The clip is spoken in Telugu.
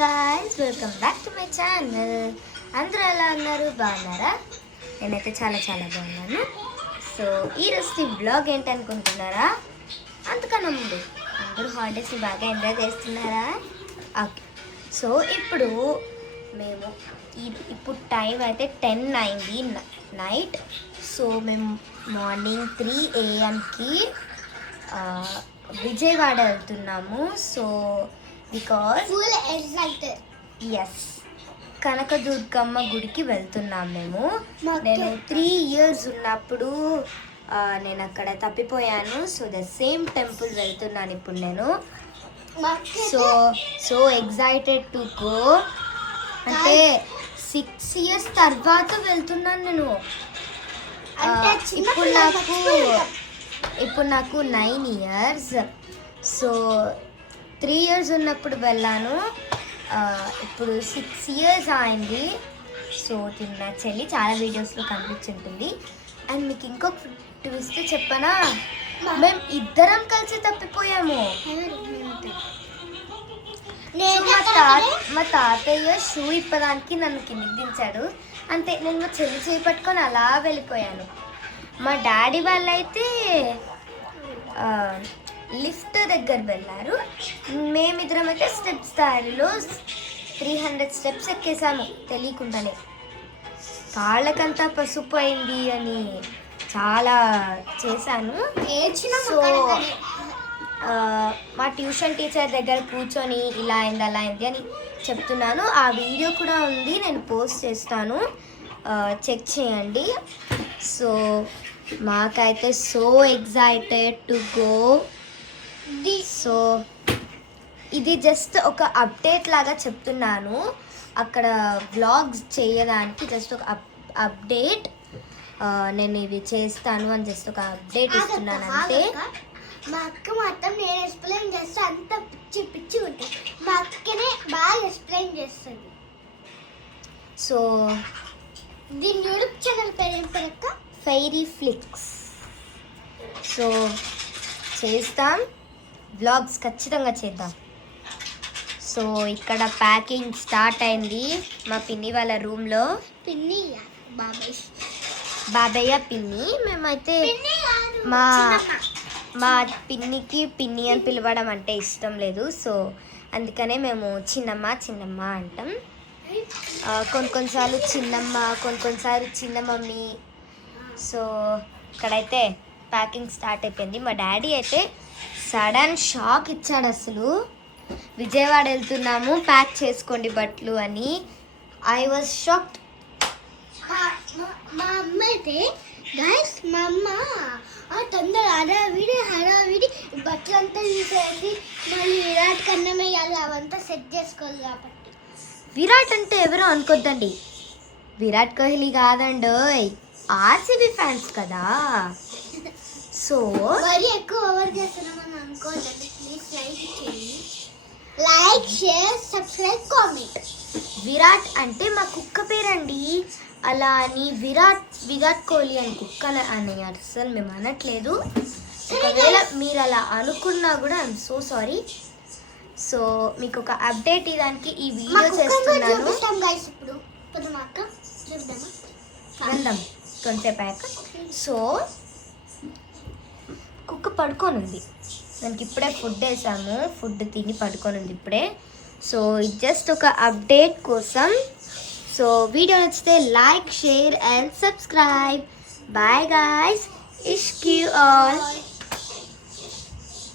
Guys, welcome back to my channel. అందరూ ఎలా ఉన్నారు? బాగున్నారా? నేనైతే చాలా బాగున్నాను. సో ఈరోజు బ్లాగ్ ఏంటి అనుకుంటున్నారా? అంతకన్నా ముందు అందరూ హాలిడేస్ని బాగా ఎంజాయ్ చేస్తున్నారా? ఓకే. సో ఇప్పుడు మేము ఇప్పుడు టైం అయితే 10 అయింది నైట్. సో మేము మార్నింగ్ 3 AM విజయవాడ వెళ్తున్నాము. So because full excited. Yes, Kanakadurgamma గుడికి వెళ్తున్నాం మేము. నేను 3 years ఉన్నప్పుడు నేను అక్కడ తప్పిపోయాను. సో ద సేమ్ టెంపుల్ వెళ్తున్నాను ఇప్పుడు నేను. So excited to go. అంటే 6 years తర్వాత వెళ్తున్నాను నేను. ఇప్పుడు నాకు 9 years. సో 3 years ఉన్నప్పుడు వెళ్ళాను. ఇప్పుడు 6 years అయింది. సో తిన్న చెల్లి చాలా వీడియోస్లో కనిపించుంటుంది. అండ్ మీకు ఇంకొక ట్విస్ట్ చెప్పనా, మేము ఇద్దరం కలిసి తప్పిపోయాము. మా తాతయ్య షూ ఇప్పడానికి నన్ను కిందికి దించాడు. అంతే, నేను మా చెల్లి చేపట్టుకొని అలా వెళ్ళిపోయాను. మా డాడీ వాళ్ళైతే లిఫ్ట్ దగ్గర వెళ్ళారు. మేమిద్దరం అయితే స్టెప్స్ దారిలో 300 steps ఎక్కేసాము తెలియకుండానే. కాళ్ళకంతా పసుపు అయింది అని చాలా చేశాను. సో మా ట్యూషన్ టీచర్ దగ్గర కూర్చొని ఇలా అయింది అలా అయింది అని చెప్తున్నాను. ఆ వీడియో కూడా ఉంది, నేను పోస్ట్ చేస్తాను, చెక్ చేయండి. సో మాకైతే so excited to go. So ఇది జస్ట్ ఒక అప్డేట్ లాగా చెప్తున్నాను. అక్కడ వ్లాగ్స్ చేయడానికి జస్ట్ ఒక అప్డేట్. నేను ఇవి చేస్తాను అని జస్ట్ ఒక అప్డేట్ ఇస్తున్నాను అంతే. మా అక్క మాత్రం నేను ఎక్స్ప్లెయిన్ చేస్తే అంత పిచ్చి ఉంటుంది. మా అక్కనే బాగా ఎక్స్ప్లెయిన్ చేస్తుంది. సో దీని యూట్యూబ్ ఛానల్ పేరు ఏం పేరు అక్క? ఫెయిరీ ఫ్లిక్స్. సో చేస్తాం, వ్లాగ్స్ ఖచ్చితంగా చేద్దాం. సో ఇక్కడ ప్యాకింగ్ స్టార్ట్ అయింది మా పిన్ని వాళ్ళ రూమ్లో. పిన్ని బాబయ్య పిన్ని. మేమైతే మా పిన్నికి పిన్ని అని పిలవడం అంటే ఇష్టం లేదు. సో అందుకనే మేము చిన్నమ్మ అంటాం. కొన్నిసార్లు చిన్నమ్మ, కొన్నిసార్లు చిన్న మమ్మీ. సో ఇక్కడైతే ప్యాకింగ్ స్టార్ట్ అయిపోయింది. మా డాడీ అయితే సడన్ షాక్ ఇచ్చాడు. అసలు విజయవాడ వెళ్తున్నాము, ప్యాక్ చేసుకోండి బట్టలు అని. I was shocked. మా అమ్మ అయితే గైస్, మా అమ్మ తొందర హడావిడి బట్టలంతా తీసేసి మళ్ళీ విరాట్ కన్నం వేయాలి, అవంతా సెట్ చేసుకోవాలి కాబట్టి. విరాట్ అంటే ఎవరో అనుకోద్దండి, విరాట్ కోహ్లీ కాదండి, ఆర్సీబీ ఫ్యాన్స్ కదా. సో మరి ఎక్కువ ఓవర్ చేస్తున్నామని అనుకోండి. Please like share subscribe comment. Virat అంటే మా కుక్క పేరండి. అలా అని విరాట్ కోహ్లీ అని కుక్క అని అసలు మేము అనట్లేదు. ఒకవేళ మీరు అలా అనుకున్నా కూడా ఐఎమ్ సో సారీ. సో మీకు ఒక అప్డేట్ ఇవ్వడానికి ఈ వీడియో చేస్తున్నాను. వెళ్దాం కొంచెంసేపు అయ్యాక. సో కుక్క పడుకొని ఉంది, దానికి ఇప్పుడే ఫుడ్ వేసాము, ఫుడ్ తిని పడుకొని ఉంది ఇప్పుడే. సో ఇది జస్ట్ ఒక అప్డేట్ కోసం. సో వీడియో నచ్చితే like share and subscribe. Bye guys, ఇష్క్ యూ ఆల్.